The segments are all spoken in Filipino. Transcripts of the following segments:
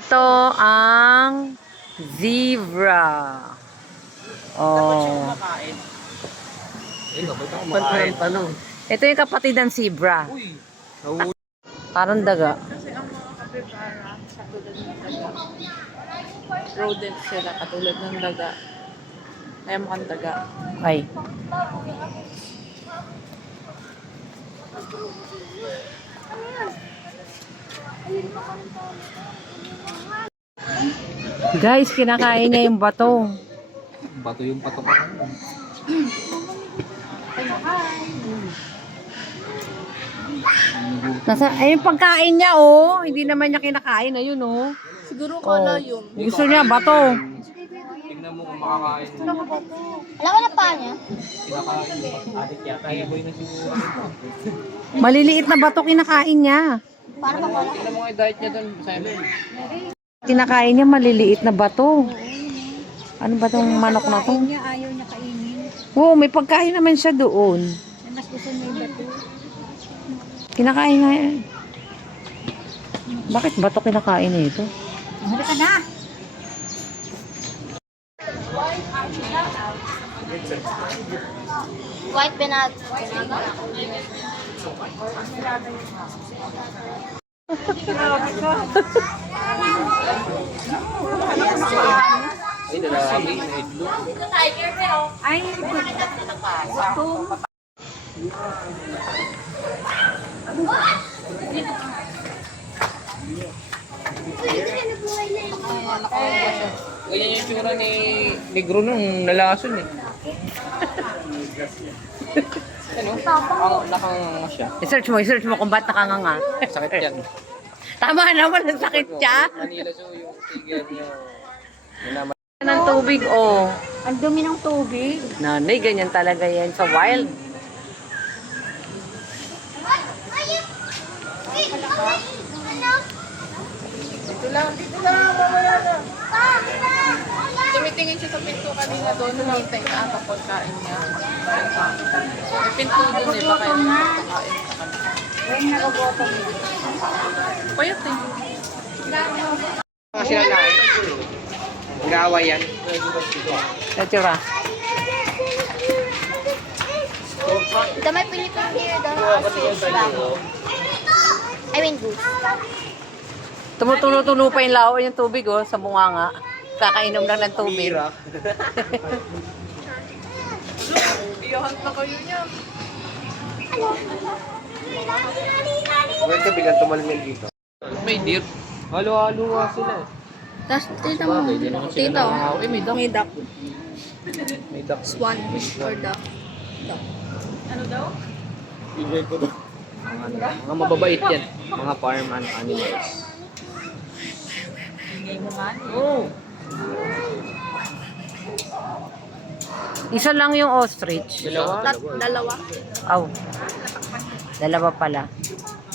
Ito ang zebra. Oh. Ito yung kapatid ng zebra. Parang daga. Kasi ang mga kapibara, katulad ng daga. Rodent sila, katulad ng daga. Kaya mukhang daga. Ay. Guys, kinakain niya yung bato. Bato yung patok ko. Ay, yung pagkain niya, oh. Hindi naman niya kinakain. Ayun, oh. Siguro kala yun. Gusto niya, bato. Tingnan mo kung makakain. Alam mo na pa niya? Kinakain. Adik yata. Iboy na siguro. Maliliit na bato kinakain niya. Para pa pala. Tingnan mo nga yung diet niya doon. Simon. Kinakain niya maliliit na bato. Ano ba tong manok na to? Ayaw niya kainin. Oo, may pagkain naman siya doon. Mas gusto niya yung bato. Kinakain nga yan. Bakit bato kinakain nito? Huli ka na! White pinag. Ay, lalaki. May itlog. Ganyan yung tsura ni Negro nung nalason eh. Ano? Nakanganga siya. I-search mo kung ba't nakanganga. Sakit yan. Tama naman, ang sakit siya. Manila so yung tigil niya. Nalaman. Ng tubig, oh. Ang dumi ng tubig. Nanay, ganyan talaga yan sa wild. Tumitingin siya sa pinto kanina doon, hinihintay ka ang pagkain niya. May pinto doon eh, baka yung pagkain sa kanila. When naroboto mo. Payat eh. Kasi lalaki. Nag-aaway yan. Natura. Ito may Philippine here daw. I mean goose. Tumutulo-tulo pa yung lao yung tubig, oh, sa bunganga. Kakainom lang ng tubig. Iyahan na kayo niya. Pwede ka bilang tumalmig dito. May deer. Halo-halo nga sila eh. Tapos tita mo. Tita. Eh, may duck. May duck. May duck. Swan or duck. Ano daw? Enjoy ko doon. Mga mababait yan. Mga farm animals. Oh. Isa lang yung ostrich. Dalawa. Aw. Dalawa pala.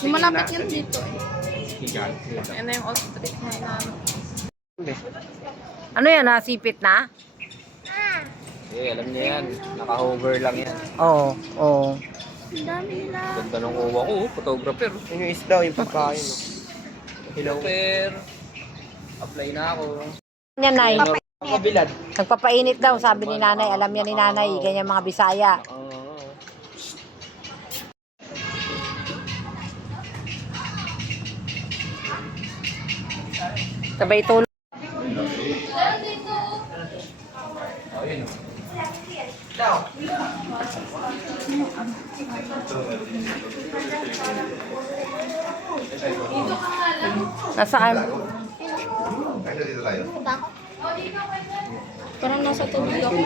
Yung malapit yun dito eh. Yan na yung ostrich na inaano. Ano yan, nasipit na? Eh, alam niya yan. Naka-hover lang yan. Oo, oo. Ang dami nila. Ganda ng kuha ko, photographer. Yun yung isda, yung pagkain. No? Photographer. Apply na ako. Yan, Nay. Kabilad. Nagpapainit daw, sabi ni nanay. Alam niya ni nanay, ganyan mga Bisaya. Sabay tulog. Nasaan? Parang nasa tubig ako.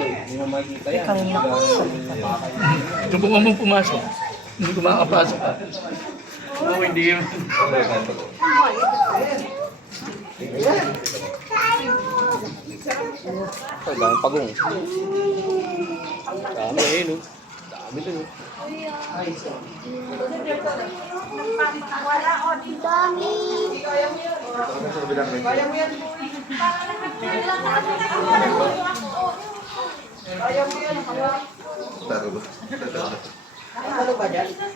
Subukan mong pumasok. Hindi ko makakapasok. Oo, hindi yun. Ito, dami pagong. Dami eh, no? Dami dun, no? Dami.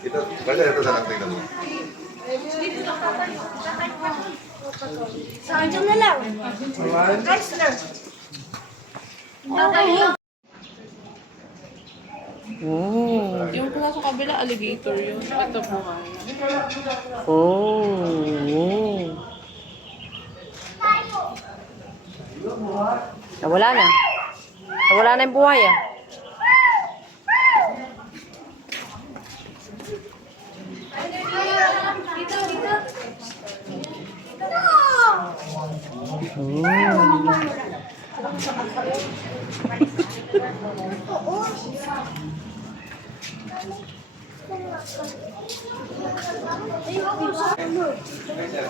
Ito, basta ito sa lang tingnan mo. Sa akin na lang. Chrysler. Oh. Yung nasa kabila, alligator yun. Ito po nga. Oh. Nawala na. Nawala na yung buhay ah.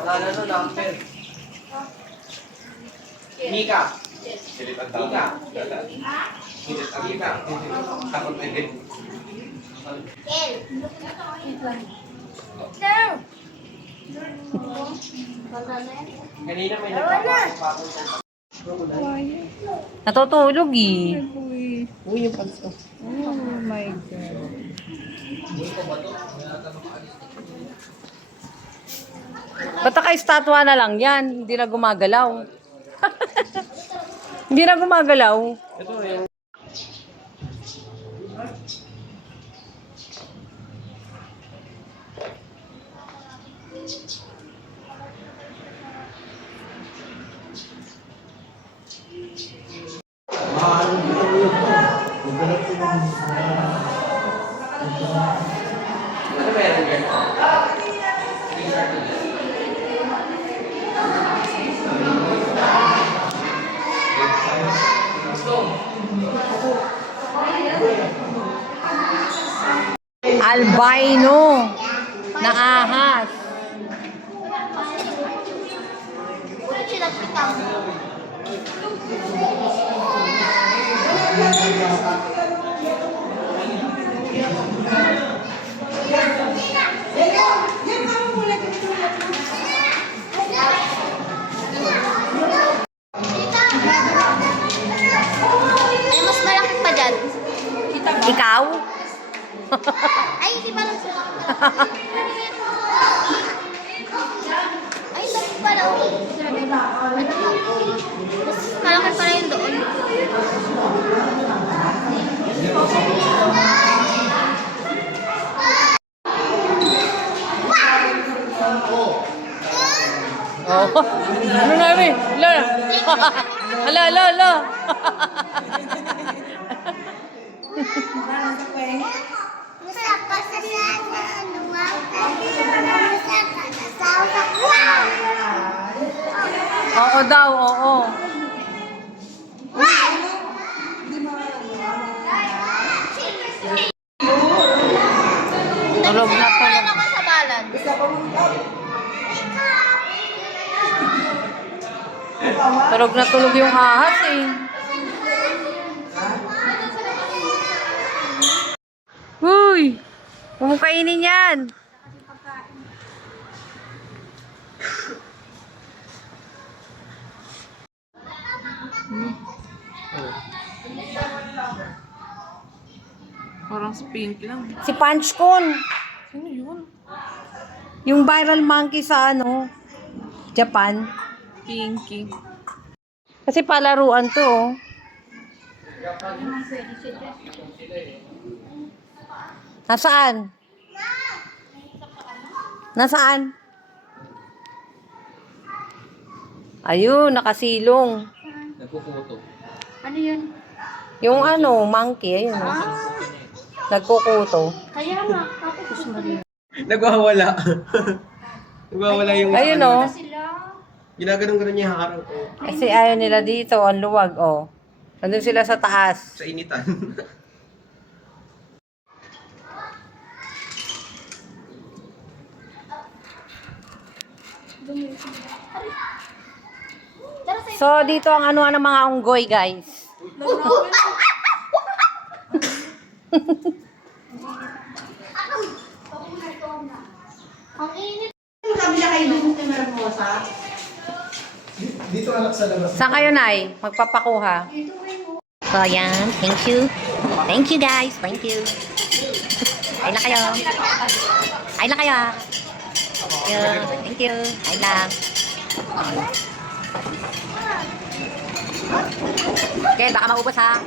Wala na number. Mika. Mika. Mika. Takot na din. Kanina may nagpapasok. Natutulog eh. Uy, yung pagso. Oh my God. Ba't naka-estatwa na lang yan? Hindi na gumagalaw. Hindi na gumagalaw. Ano meron yan? Albino na ahas. Ay, mas malaki pa dyan. Ikaw? Ay, hindi pa lang sila. Ay, dapat pala. Mas malaki pa rin doon. Oh. Ano na kami? Ala, ala, ala, ala. Masaka sa sana, luwag ka masaka na sa wow! Oo daw, oo. Tulog na tulog. Ano ako sa balan? Tulog na tulog yung ahas eh. Uy! Huwag mong kainin yan. Parang si Pinky lang. Si Punchcon. Sino yun? Yung viral monkey sa ano, Japan. Pinky. Kasi palaruan to oh. Nasaan? Nasaan? Ayun, nakasilong. Nagkukuto. Ano yun? Yung ano, monkey, ayun oh. Nagkukuto. Kaya nga, tapos Nagwawala. Nagwawala yung... Ayun oh. sila. Ginaganon-ganon niya yung harang ko. Kasi ayaw nila dito, ang luwag oh. Nandun sila sa taas. Sa initan. So, dito ang ano ng mga unggoy, guys. Ang init. Dito anak sa labas. Saan kayo, Nay? Magpapakuha. So, yan. Thank you. Thank you, guys. Thank you. Ay lang kayo. Ay lang kayo. Thank you. Thank you. Ay lang. Okay, baka maubos ha.